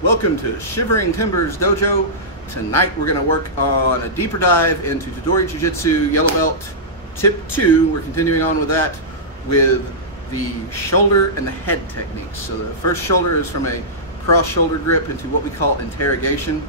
Welcome to Shivering Timbers Dojo. Tonight we're going to work on a deeper dive into Tedori Jujitsu Yellow Belt Tip 2. We're continuing on with that with the shoulder and the head techniques. So the first shoulder is from a cross shoulder grip into what we call interrogation.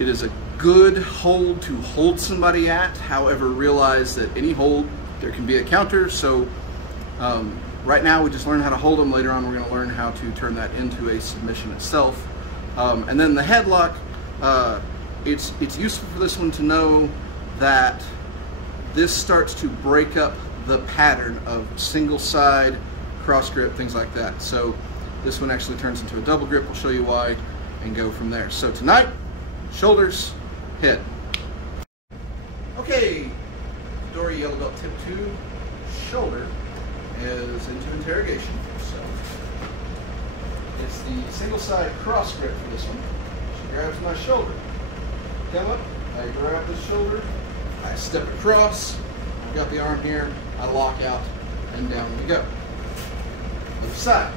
It is a good hold to hold somebody at. However, realize that any hold, there can be a counter. So right now we just learn how to hold them. Later on we're going to learn how to turn that into a submission itself. And then the headlock, it's useful for this one to know that this starts to break up the pattern of single side, cross grip, things like that. So this one actually turns into a double grip. We'll show you why and go from there. So tonight, shoulders, head. Okay, Tedori Yellow Belt Tip 2, shoulder is into interrogation. So it's the single side cross grip for this one. She grabs my shoulder. Come up, I grab the shoulder, I step across, I've got the arm here, I lock out, and down we go. Other side.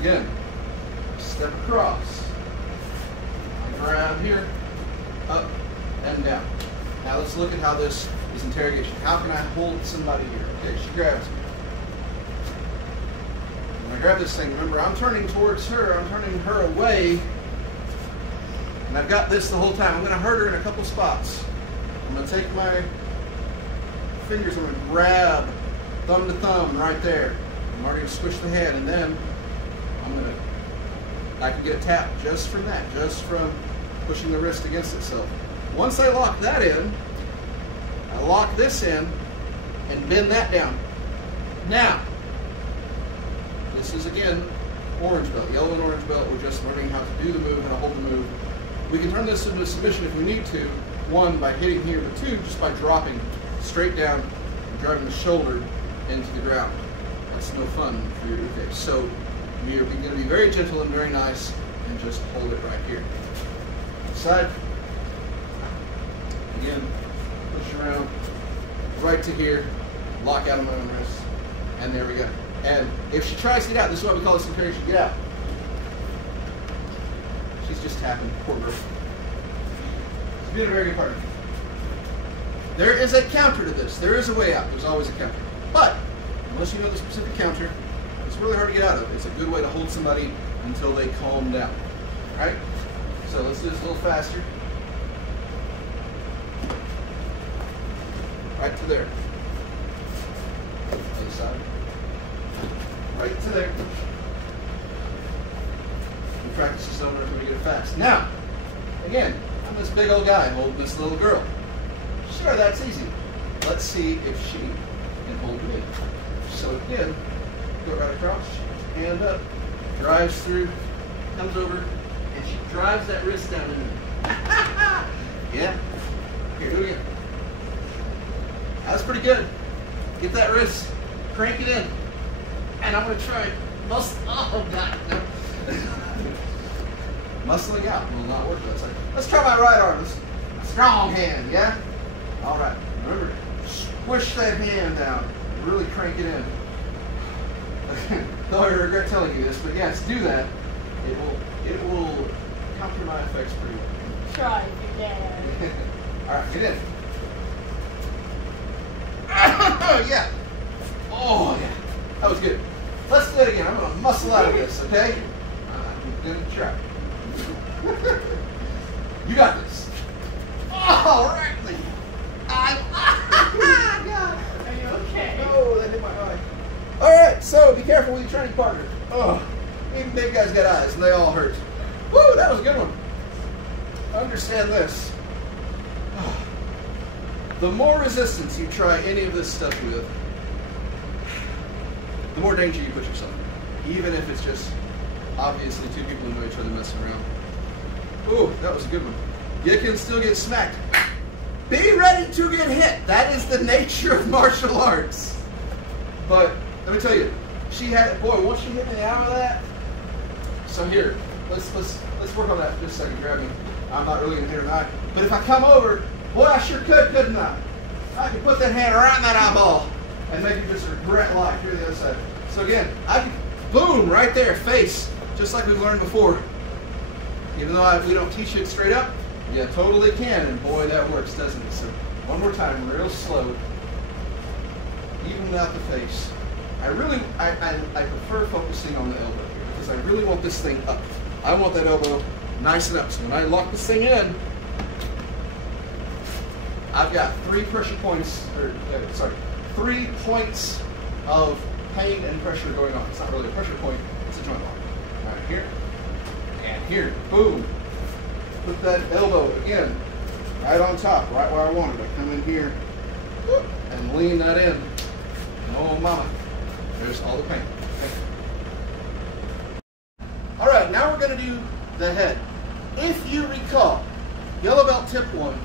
Again, step across, I grab here, up, and down. Now let's look at how this is interrogation. How can I hold somebody here? Okay, she grabs me. When I grab this thing, remember I'm turning towards her, I'm turning her away, and I've got this the whole time. I'm going to hurt her in a couple spots. I'm going to take my fingers, I'm going to grab thumb to thumb right there. I'm already going to squish the head, and then I can get a tap just from that, just from pushing the wrist against itself. Once I lock that in, I lock this in and bend that down. Now, this is again orange belt, yellow and orange belt. We're just learning how to do the move, how to hold the move. We can turn this into a submission if we need to. One, by hitting here, but two, just by dropping straight down and driving the shoulder into the ground. That's no fun for your okay. So we are going to be very gentle and very nice and just hold it right here. Side. Again, push around right to here, lock out of my own wrist, and there we go. And if she tries to get out, this is why we call this interrogation. Get out. She's just tapping, poor girl. She's being a very good partner. There is a counter to this. There is a way out. There's always a counter. But unless you know the specific counter, it's really hard to get out of. It's a good way to hold somebody until they calm down. All right? So let's do this a little faster. Right to there. Other side. Right to there. We practice this over until we get it fast. Now, again, I'm this big old guy holding this little girl. Sure, that's easy. Let's see if she can hold me. So again, go right across, hand up, drives through, comes over, and she drives that wrist down in there. Yeah? Here, do it again. That's pretty good. Get that wrist, crank it in, and I'm going to try muscle. Oh God, no. Muscling out will not work. Let's try my right arm. Strong hand, yeah? All right. Remember, squish that hand down. Really crank it in. Though I regret telling you this, but yes, do that. It will counter my effects pretty well. Try if you can. All right, get in. Yeah. Oh, yeah. That was good. Let's do it again. I'm going to muscle out of this, okay? I'm going to try. You got this. All right. God. Are you okay? Oh, that hit my eye. All right, so be careful with your training partner. Oh, even big guys got eyes, and they all hurt. Woo, that was a good one. Understand this. The more resistance you try any of this stuff with, the more danger you put yourself in. Even if it's just obviously two people who know each other messing around. Ooh, that was a good one. You can still get smacked. Be ready to get hit. That is the nature of martial arts. But let me tell you, she had, boy, once she hit me out of that. So here, let's work on that for just a second. Grab me. I'm not really gonna hit her eye. But if I come over, boy, I sure could, couldn't I? I could put that hand around that eyeball and make you just regret life. Here the other side. So again, I can boom right there, face just like we learned before. Even though we don't teach it straight up, you totally can, and boy, that works, doesn't it? So one more time, real slow, even without the face. I prefer focusing on the elbow here because I really want this thing up. I want that elbow nice and up. So when I lock this thing in, I've got 3 pressure points, or 3 points of pain and pressure going on. It's not really a pressure point, it's a joint lock. Right here, and here, boom. Put that elbow, again, right on top, right where I want it. I come in here, and lean that in. Oh mama, there's all the pain. Okay. All right, now we're gonna do the head. If you recall, yellow belt tip 1,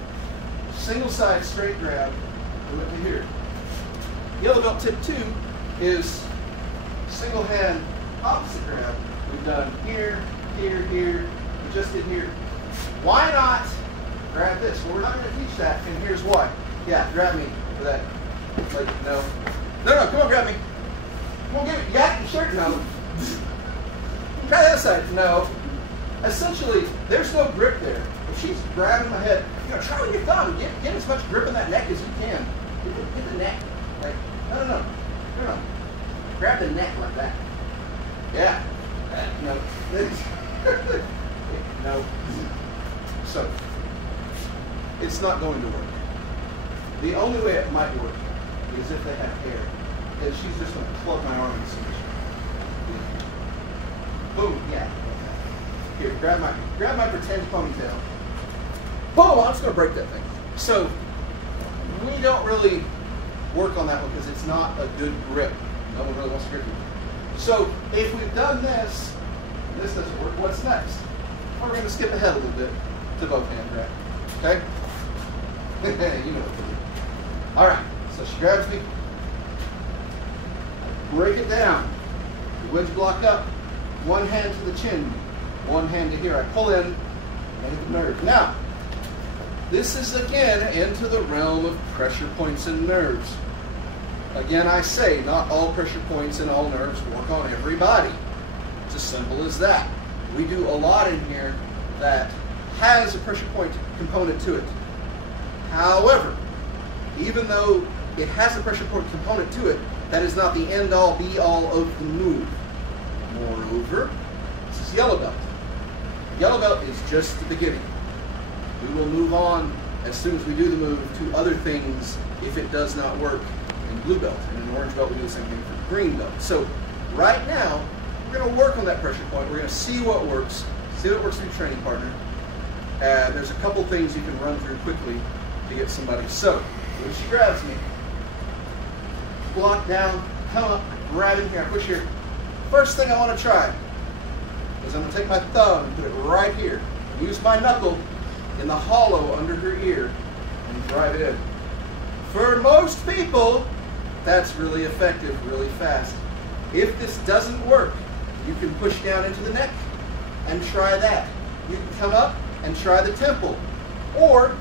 single side straight grab, do it to here. Yellow belt tip 2 is single hand opposite grab. We've done here, here, here, we just did here. Why not grab this? Well, we're not going to teach that, and here's why. Yeah, grab me for that. Like, no. No, come on, grab me. Come on, give me. You got your shirt? No. Try the other side. No. Essentially, there's no grip there. If she's grabbing my head, try with your thumb. Get as much grip in that neck as you can. Get the neck. Like, no. Grab the neck like that. Yeah. No. No. So, it's not going to work. The only way it might work is if they have hair. Is she's just going to plug my arm in submission. Boom. Yeah. Here, grab my pretend ponytail. Boom! I'm just going to break that thing. So, we don't really work on that one because it's not a good grip. No one really wants to grip you. So, if we've done this, and this doesn't work, what's next? We're going to skip ahead a little bit to both hand grab. Okay? You know what to do. Alright, so she grabs me. I break it down. The wedge block up. One hand to the chin. One hand to here. I pull in and hit the nerve. Now, this is again into the realm of pressure points and nerves. Again, I say, not all pressure points and all nerves work on everybody. It's as simple as that. We do a lot in here that has a pressure point component to it. However, even though it has a pressure point component to it, that is not the end-all, be-all of the move. Moreover, this is yellow belt. Yellow belt is just the beginning. We will move on as soon as we do the move to other things if it does not work in blue belt. And in orange belt, we do the same thing for green belt. So right now, we're going to work on that pressure point. We're going to see what works for your training partner. And there's a couple things you can run through quickly to get somebody. So when she grabs me, block down, come up, grab in here, I push here. First thing I want to try is I'm going to take my thumb and put it right here. Use my knuckle in the hollow under her ear and drive it in. For most people, that's really effective, really fast. If this doesn't work, you can push down into the neck and try that. You can come up and try the temple. Or,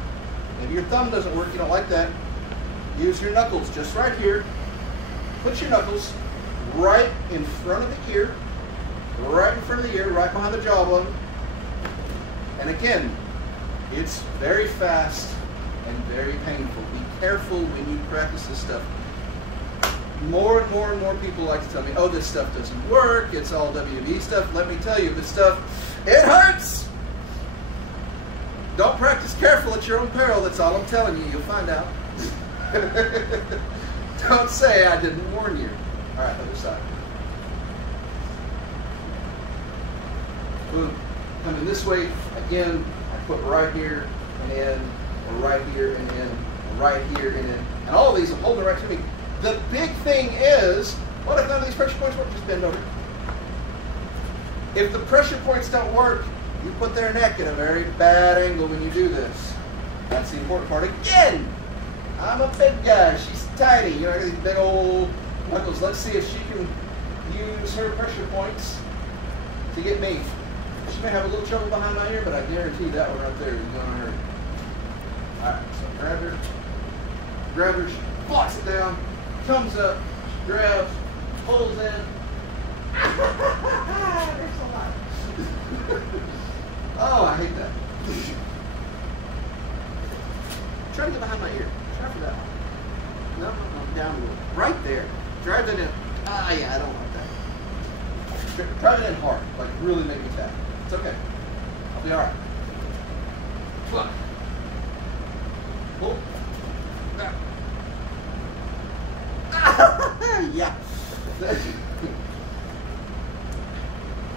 maybe your thumb doesn't work, you don't like that, use your knuckles just right here. Put your knuckles right in front of the ear, right in front of the ear, right behind the jawbone. And again, it's very fast and very painful. Be careful when you practice this stuff. More and more and more people like to tell me, oh, this stuff doesn't work, it's all WWE stuff. Let me tell you, this stuff, it hurts! Don't practice careful at your own peril, that's all I'm telling you. You'll find out. Don't say I didn't warn you. All right, other side. Boom. Coming this way, again, I put right here and in, or right here and in, or right here and in. And all of these, I'm holding it right to me. The big thing is, what if none of these pressure points work? Just bend over. If the pressure points don't work, you put their neck in a very bad angle when you do this. That's the important part. Again, I'm a big guy. She's tiny. You know, I got these big old knuckles. Let's see if she can use her pressure points to get me. She may have a little trouble behind my ear, but I guarantee that one right there is going to hurt. All right, so grab her, she blocks it down, comes up, she grabs, pulls in. There's a lot. to get behind my ear. Try for that one. No, down a little. Right there. Drive that in. Ah, yeah, I don't like that. Drive it in hard. Like, really make me tap. It's okay. I'll be all right. Come on. Pull. Yeah.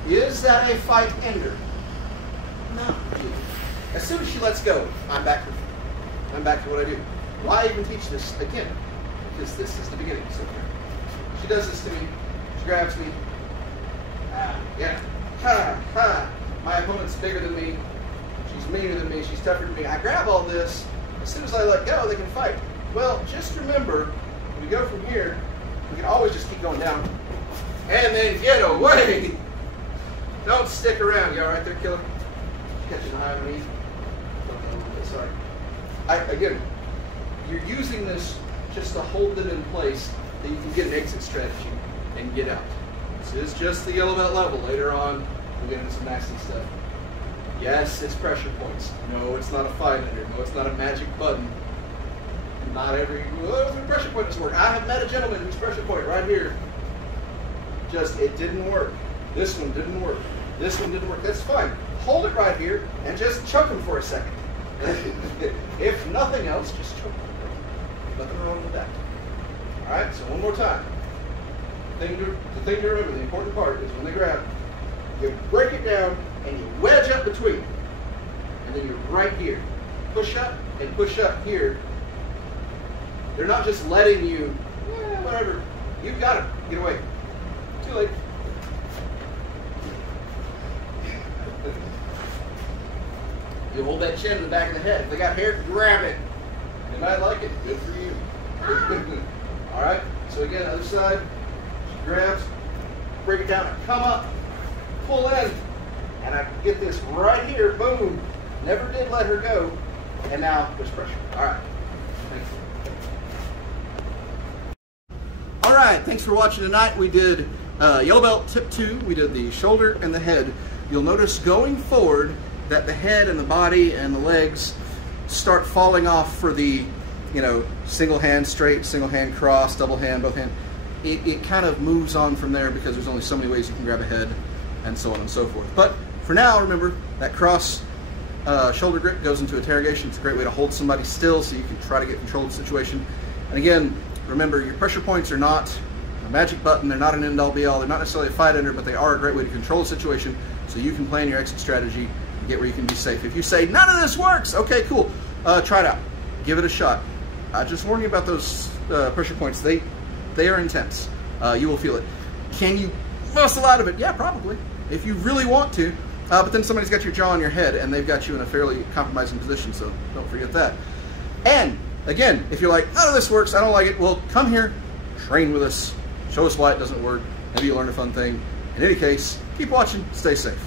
Is that a fight ender? No. As soon as she lets go, I'm back to what I do. Why even teach this again? Because this is the beginning. So she does this to me. She grabs me. Yeah. Ha, ha. My opponent's bigger than me. She's meaner than me. She's tougher than me. I grab all this. As soon as I let go, they can fight. Well, just remember, when we go from here, we can always just keep going down. And then get away. Don't stick around. You all right there, killer? Catching high underneath. Sorry. Again, you're using this just to hold it in place that you can get an exit strategy and get out. This is just the yellow belt level. Later on, we'll get into some nasty stuff. Yes, it's pressure points. No, it's not a fight ender. No, it's not a magic button. Not every pressure point does work. I have met a gentleman whose pressure point right here, just it didn't work. This one didn't work. This one didn't work. That's fine. Hold it right here and just choke him for a second. If nothing else, just choke him. Nothing wrong with that. All right. So one more time. The thing to remember, the important part is when they grab, you break it down and you wedge up between, and then you're right here. Push up and push up here. They're not just letting you, whatever. You've got it. Get away. Too late. You hold that chin in the back of the head. If they got hair, grab it. They might like it. Good for you. All right. So again, other side. She grabs, break it down, and come up, pull in, and I get this right here. Boom. Never did let her go, and now there's pressure. All right. Thanks. All right. Thanks for watching tonight. We did yellow belt tip 2. We did the shoulder and the head. You'll notice going forward that the head and the body and the legs start falling off for the, single hand straight, single hand cross, double hand, both hand. It kind of moves on from there because there's only so many ways you can grab a head and so on and so forth. But for now, remember that cross shoulder grip goes into interrogation. It's a great way to hold somebody still so you can try to get control of the situation. And again, remember your pressure points are not a magic button. They're not an end all be all. They're not necessarily a fight ender, but they are a great way to control the situation so you can plan your exit strategy and get where you can be safe. If you say, none of this works, okay, cool. Try it out. Give it a shot. I just warn you about those pressure points. They are intense. You will feel it. Can you muscle out of it? Yeah, probably. If you really want to. But then somebody's got your jaw on your head and they've got you in a fairly compromising position, so don't forget that. And again, if you're like, oh, this works, I don't like it, well, come here, train with us, show us why it doesn't work, maybe you'll learn a fun thing. In any case, keep watching, stay safe.